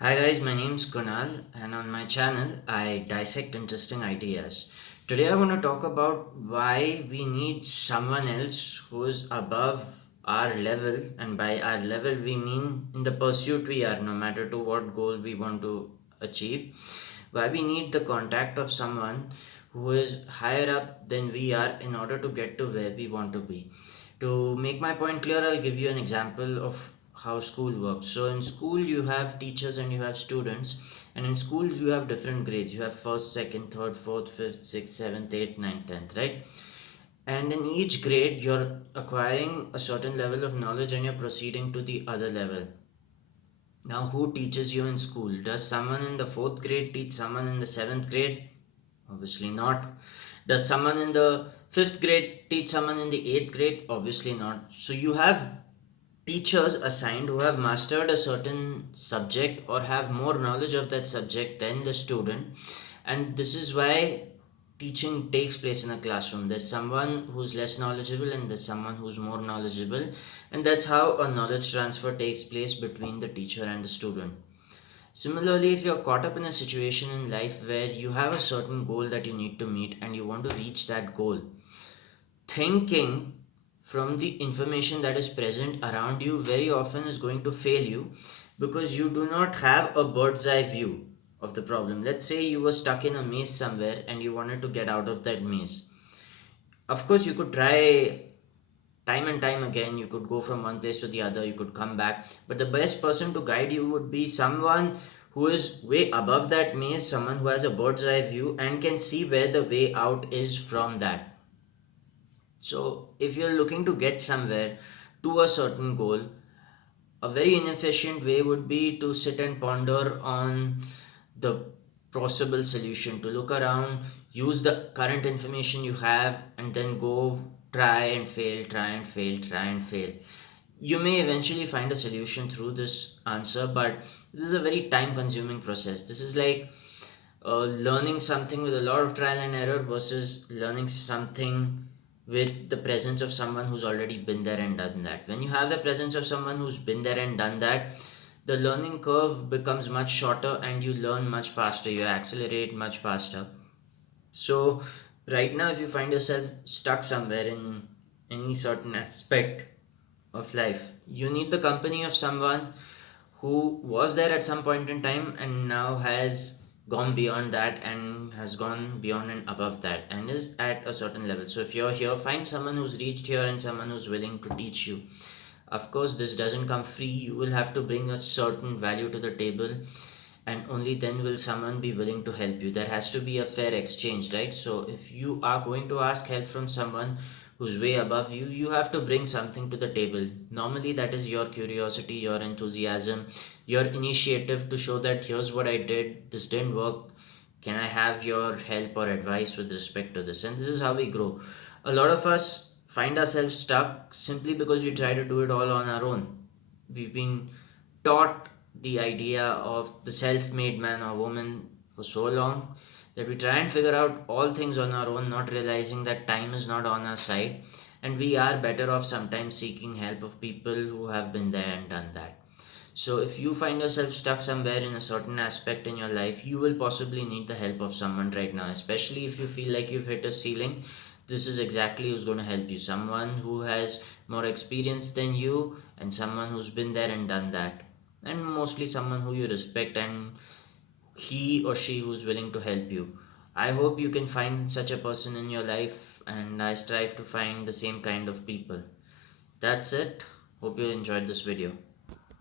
Hi guys, my name's Kunal and on my channel I dissect interesting ideas. Today I want to talk about why we need someone else who is above our level, and by our level we mean in the pursuit we are, no matter to what goal we want to achieve. Why we need the contact of someone who is higher up than we are in order to get to where we want to be. To make my point clear, I'll give you an example of how school works. So, in school, you have teachers and you have students, and in school, you have different grades. You have first, second, third, fourth, fifth, sixth, seventh, eighth, ninth, tenth, right? And in each grade, you're acquiring a certain level of knowledge and you're proceeding to the other level. Now, who teaches you in school? Does someone in the fourth grade teach someone in the seventh grade? Obviously not. Does someone in the fifth grade teach someone in the eighth grade? Obviously not. So you have teachers assigned who have mastered a certain subject or have more knowledge of that subject than the student, and this is why teaching takes place in a classroom. There's someone who's less knowledgeable and there's someone who's more knowledgeable, and that's how a knowledge transfer takes place between the teacher and the student. Similarly, if you're caught up in a situation in life where you have a certain goal that you need to meet and you want to reach that goal, thinking from the information that is present around you very often is going to fail you because you do not have a bird's eye view of the problem. Let's say you were stuck in a maze somewhere and you wanted to get out of that maze. Of course, you could try time and time again. You could go from one place to the other, you could come back, but the best person to guide you would be someone who is way above that maze, someone who has a bird's eye view and can see where the way out is from that. So, if you're looking to get somewhere to a certain goal, a very inefficient way would be to sit and ponder on the possible solution, to look around, use the current information you have, and then go try and fail, try and fail, try and fail. You may eventually find a solution through this answer, but this is a very time consuming process. This is like learning something with a lot of trial and error versus learning something with the presence of someone who's already been there and done that. When you have the presence of someone who's been there and done that, the learning curve becomes much shorter and you learn much faster, you accelerate much faster. So, right now, if you find yourself stuck somewhere in any certain aspect of life, you need the company of someone who was there at some point in time and now has gone beyond that and has gone beyond and above that and is at a certain level. So if you're here, find someone who's reached here and someone who's willing to teach you. Of course, this doesn't come free. You will have to bring a certain value to the table, and only then will someone be willing to help you. There has to be a fair exchange, right? So if you are going to ask help from someone who's way above you, you have to bring something to the table. Normally that is your curiosity, your enthusiasm, your initiative to show that here's what I did, this didn't work, can I have your help or advice with respect to this. And this is how we grow. A lot of us find ourselves stuck simply because we try to do it all on our own. We've been taught the idea of the self-made man or woman for so long that we try and figure out all things on our own, not realizing that time is not on our side, and we are better off sometimes seeking help of people who have been there and done that. So if you find yourself stuck somewhere in a certain aspect in your life, you will possibly need the help of someone right now, especially if you feel like you've hit a ceiling. This is exactly who's going to help you. Someone who has more experience than you and someone who's been there and done that. And mostly someone who you respect and he or she who's willing to help you. I hope you can find such a person in your life, and I strive to find the same kind of people. That's it. Hope you enjoyed this video.